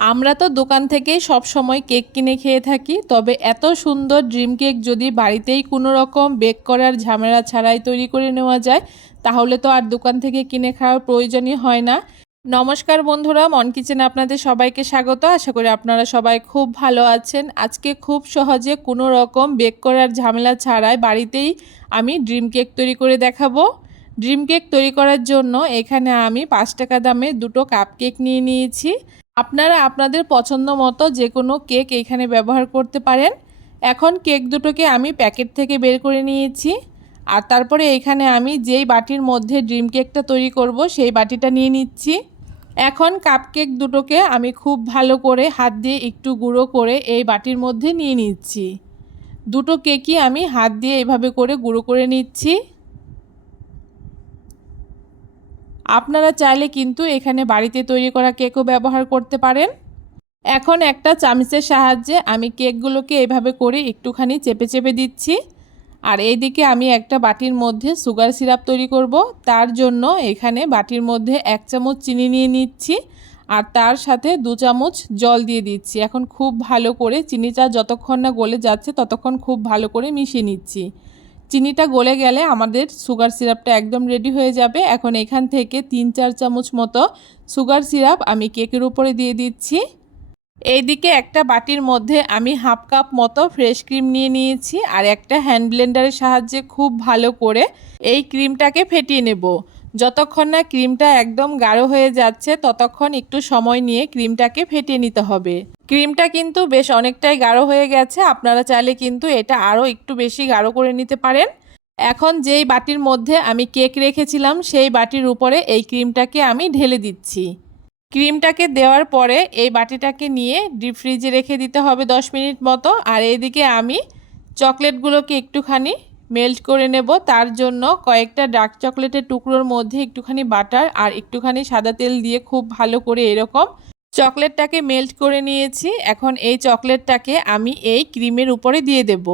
আমরা তো দোকান থেকেই সব সময় কেক কিনে খেয়ে থাকি, তবে এত সুন্দর ড্রিম কেক যদি বাড়িতেই কোনো রকম বেক করার ঝামেলা ছাড়াই তৈরি করে নেওয়া যায়, তাহলে তো আর দোকান থেকে কিনে খাওয়ার প্রয়োজনই হয় না। নমস্কার বন্ধুরা, মন কিচেনে আপনাদের সবাইকে স্বাগত। আশা করি আপনারা সবাই খুব ভালো আছেন। আজকে খুব সহজে কোনো রকম বেক করার ঝামেলা ছাড়াই বাড়িতেই আমি ড্রিম কেক তৈরি করে দেখাবো। ড্রিম কেক তৈরি করার জন্য এখানে আমি 5 টাকা দামের দুটো কাপ কেক নিয়ে নিয়েছি। আপনারা আপনাদের পছন্দ মতো যে কোনো কেক এখানে ব্যবহার করতে পারেন। এখন কেক দুটোকে আমি প্যাকেট থেকে বের করে নিয়েছি, আর তারপরে এখানে আমি যেই বাটির মধ্যে ড্রিম কেকটা তৈরি করব সেই বাটিটা নিয়ে নিচ্ছি। এখন কাপকেক দুটোকে আমি খুব ভালো করে হাত দিয়ে একটু গুঁড়ো করে এই বাটির মধ্যে নিয়ে নিচ্ছি। দুটো কেকই আমি হাত দিয়ে এভাবে করে গুঁড়ো করে নিচ্ছি। আপনারা চাইলে কিন্তু এখানে বাড়িতে তৈরি করা কেকও ব্যবহার করতে পারেন। এখন একটা চামচের সাহায্যে আমি কেকগুলোকে এভাবে করে একটুখানি চেপে চেপে দিচ্ছি। আর এইদিকে আমি একটা বাটির মধ্যে সুগার সিরাপ তৈরি করব। তার জন্য এখানে বাটির মধ্যে 1 চামচ চিনি নিয়ে নিচ্ছি, আর তার সাথে 2 চামচ জল দিয়ে দিচ্ছি। এখন খুব ভালো করে চিনিটা যতক্ষণ না গলে যাচ্ছে ততক্ষণ খুব ভালো করে মিশিয়ে নিচ্ছি। চিনিটা গলে গেলে আমাদের সুগার সিরাপটা একদম রেডি হয়ে যাবে। এখন এখান থেকে 3-4 চামচ মতো সুগার সিরাপ আমি কেকের উপরে দিয়ে দিচ্ছি। এইদিকে একটা বাটির মধ্যে আমি হাফ কাপ মতো ফ্রেশ ক্রিম নিয়ে নিয়েছি, আর একটা হ্যান্ড ব্লেন্ডারের সাহায্যে খুব ভালো করে এই ক্রিমটাকে ফেটিয়ে নেব। যতক্ষণ না ক্রিমটা একদম গাঢ় হয়ে যাচ্ছে ততক্ষণ একটু সময় নিয়ে ক্রিমটাকে ফেটিয়ে নিতে হবে। ক্রিমটা কিন্তু বেশ অনেকটাই গাঢ় হয়ে গেছে, আপনারা চাইলে কিন্তু এটা আরও একটু বেশি গাঢ় করে নিতে পারেন। এখন যেই বাটির মধ্যে আমি কেক রেখেছিলাম সেই বাটির উপরে এই ক্রিমটাকে আমি ঢেলে দিচ্ছি। ক্রিমটাকে দেওয়ার পরে এই বাটিটাকে নিয়ে ডিপ ফ্রিজে রেখে দিতে হবে 10 মিনিট মতো। আর এইদিকে আমি চকলেটগুলোকে একটুখানি মেল্ট করে নেব। তার জন্য কয়েকটা ডার্ক চকলেটের টুকরোর মধ্যে একটুখানি বাটার আর একটুখানি সাদা তেল দিয়ে খুব ভালো করে এরকম চকলেটটাকে মেল্ট করে নিয়েছি। এখন এই চকলেটটাকে আমি এই ক্রিমের উপরে দিয়ে দেব।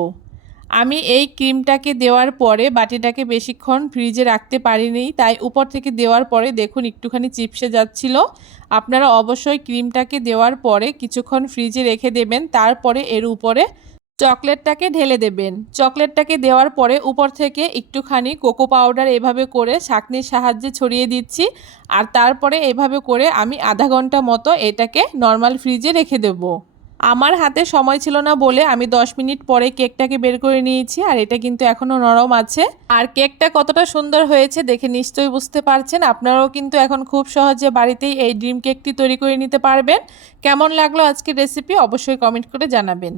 আমি এই ক্রিমটাকে দেওয়ার পরে বাটিটাকে বেশিক্ষণ ফ্রিজে রাখতে পারিনি, তাই উপর থেকে দেওয়ার পরে দেখুন একটুখানি চিপসে যাচ্ছিল। আপনারা অবশ্যই ক্রিমটাকে দেওয়ার পরে কিছুক্ষণ ফ্রিজে রেখে দেবেন, তারপরে এর উপরে চকলেটটাকে ঢেলে দেবেন। চকলেটটাকে দেওয়ার পরে উপর থেকে একটুখানি কোকো পাউডার এভাবে করে ছাঁকনির সাহায্যে ছড়িয়ে দিচ্ছি, আর তারপরে এভাবে করে আমি আধা ঘন্টা মতো এটাকে নর্মাল ফ্রিজে রেখে দেবো। আমার হাতে সময় ছিল না বলে আমি 10 মিনিট পরে কেকটাকে বের করে নিয়েছি, আর এটা কিন্তু এখনও নরম আছে। আর কেকটা কতটা সুন্দর হয়েছে দেখে নিশ্চয়ই বুঝতে পারছেন। আপনারাও কিন্তু এখন খুব সহজে বাড়িতেই এই ড্রিম কেকটি তৈরি করে নিতে পারবেন। কেমন লাগলো আজকের রেসিপি অবশ্যই কমেন্ট করে জানাবেন।